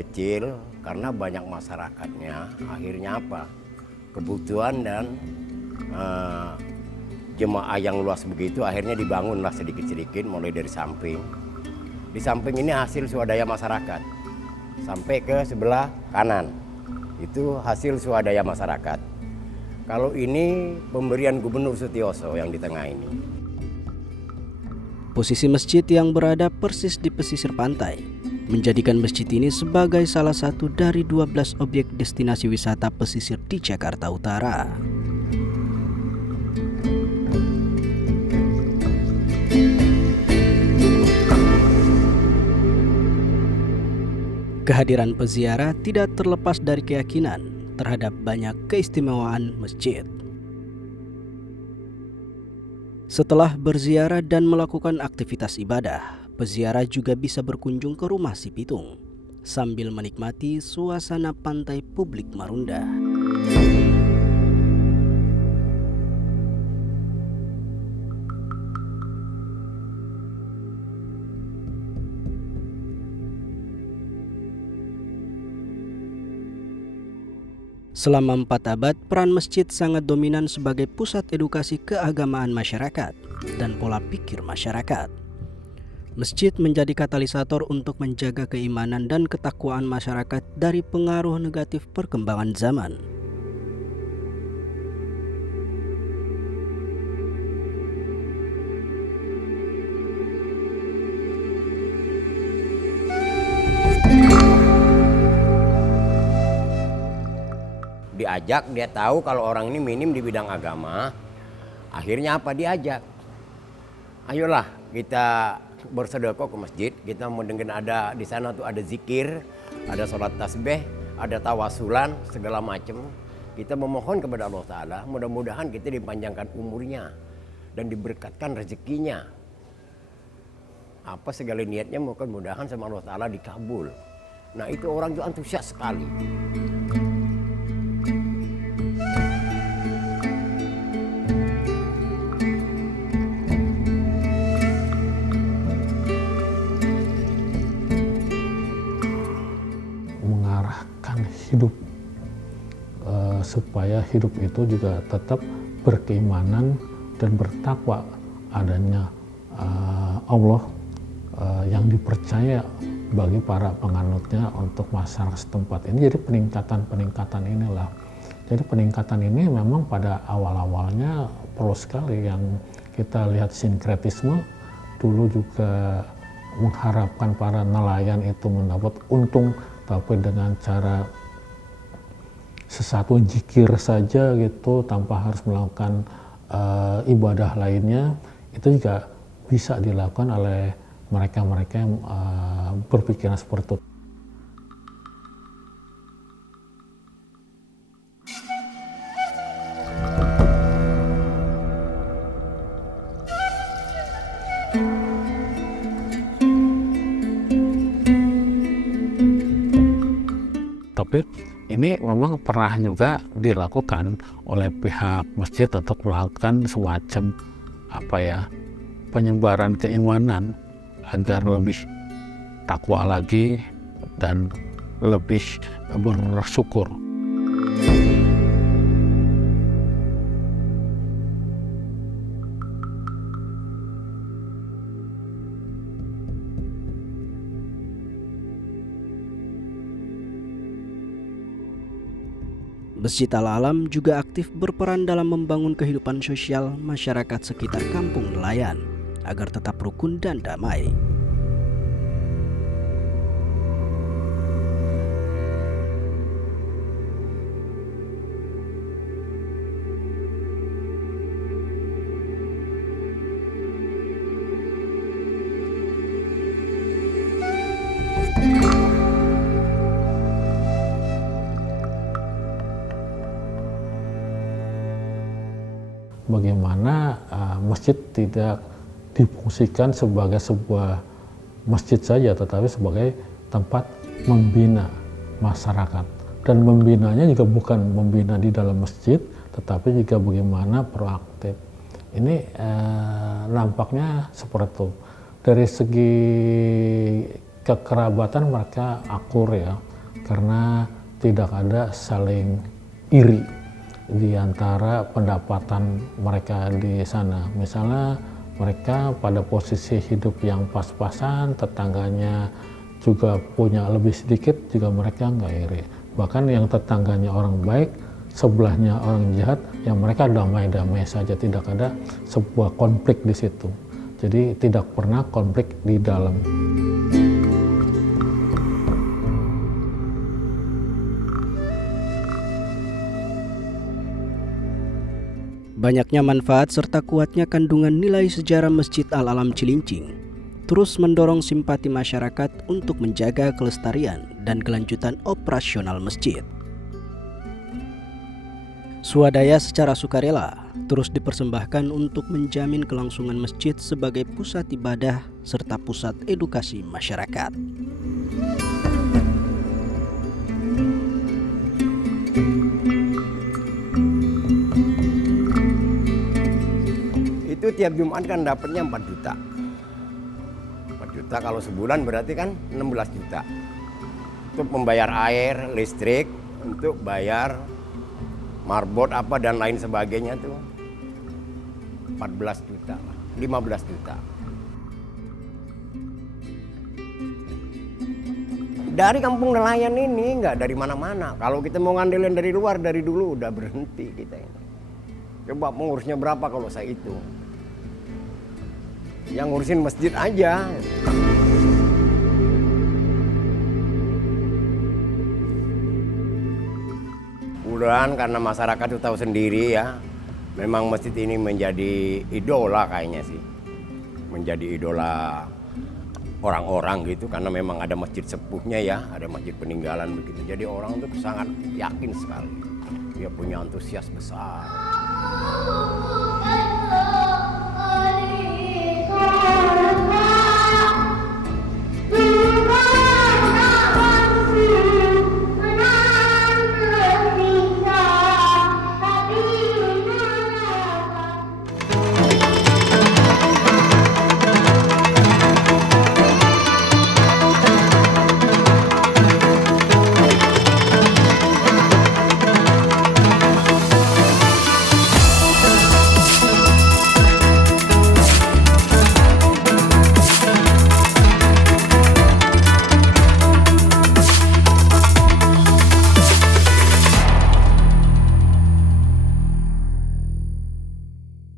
kecil karena banyak masyarakatnya. Akhirnya apa? Kebutuhan dan jemaah yang luas begitu akhirnya dibangunlah sedikit-sedikit mulai dari samping. Di samping ini hasil swadaya masyarakat sampai ke sebelah kanan. Itu hasil swadaya masyarakat. Kalau ini pemberian Gubernur Sutioso yang di tengah ini. Posisi masjid yang berada persis di pesisir pantai menjadikan masjid ini sebagai salah satu dari 12 objek destinasi wisata pesisir di Jakarta Utara. Kehadiran peziarah tidak terlepas dari keyakinan terhadap banyak keistimewaan masjid. Setelah berziarah dan melakukan aktivitas ibadah, peziarah juga bisa berkunjung ke rumah Si Pitung sambil menikmati suasana pantai publik Marunda. Selama 4 abad, peran masjid sangat dominan sebagai pusat edukasi keagamaan masyarakat dan pola pikir masyarakat. Masjid menjadi katalisator untuk menjaga keimanan dan ketakwaan masyarakat dari pengaruh negatif perkembangan zaman. Diajak, dia tahu kalau orang ini minim di bidang agama. Akhirnya apa? Diajak. Ayolah kita bersedekah ke masjid. Kita mendengar ada di sana tuh ada zikir, ada sholat tasbih, ada tawasulan, segala macam. Kita memohon kepada Allah Ta'ala, mudah-mudahan kita dipanjangkan umurnya dan diberkatkan rezekinya. Apa segala niatnya mudah-mudahan sama Allah Ta'ala dikabul. Nah itu orang itu antusias sekali. Hidup supaya hidup itu juga tetap berkeimanan dan bertakwa adanya Allah yang dipercaya bagi para penganutnya untuk masyarakat setempat ini. Jadi peningkatan inilah. Jadi peningkatan ini memang pada awalnya perlu sekali. Yang kita lihat sinkretisme dulu juga mengharapkan para nelayan itu mendapat untung, tapi dengan cara sesuatu zikir saja gitu tanpa harus melakukan ibadah lainnya, itu juga bisa dilakukan oleh mereka-mereka yang berpikiran seperti itu. Tapi ini memang pernah juga dilakukan oleh pihak masjid untuk melakukan semacam penyebaran keimanan agar lebih takwa lagi dan lebih bersyukur. Masjid Al-Alam juga aktif berperan dalam membangun kehidupan sosial masyarakat sekitar kampung nelayan agar tetap rukun dan damai. Bagaimana masjid tidak difungsikan sebagai sebuah masjid saja, tetapi sebagai tempat membina masyarakat. Dan membinanya juga bukan membina di dalam masjid, tetapi juga bagaimana proaktif. Ini nampaknya seperti itu. Dari segi kekerabatan mereka akur ya. karena tidak ada saling iri di antara pendapatan mereka di sana. Misalnya mereka pada posisi hidup yang pas-pasan, tetangganya juga punya lebih sedikit, juga mereka nggak iri. Bahkan yang tetangganya orang baik, sebelahnya orang jahat, yang mereka damai-damai saja, tidak ada sebuah konflik di situ. Jadi tidak pernah konflik di dalam. Banyaknya manfaat serta kuatnya kandungan nilai sejarah Masjid Al-Alam Cilincing terus mendorong simpati masyarakat untuk menjaga kelestarian dan kelanjutan operasional masjid. Swadaya secara sukarela terus dipersembahkan untuk menjamin kelangsungan masjid sebagai pusat ibadah serta pusat edukasi masyarakat. Itu tiap Jumat kan dapatnya 4 juta. 4 juta kalau sebulan berarti kan 16 juta. Untuk membayar air, listrik, untuk bayar marbot apa dan lain sebagainya tuh 14 juta, 15 juta. Dari kampung nelayan ini nggak dari mana-mana. Kalau kita mau ngandelin dari luar dari dulu udah berhenti kita ini. Coba mengurusnya berapa kalau saya itu? Yang ngurusin masjid aja. Mudah-mudahan karena masyarakat itu tahu sendiri ya, memang masjid ini menjadi idola kayaknya sih. Menjadi idola orang-orang gitu, karena memang ada masjid sepuhnya ya, ada masjid peninggalan begitu. Jadi orang itu sangat yakin sekali. Dia punya antusias besar.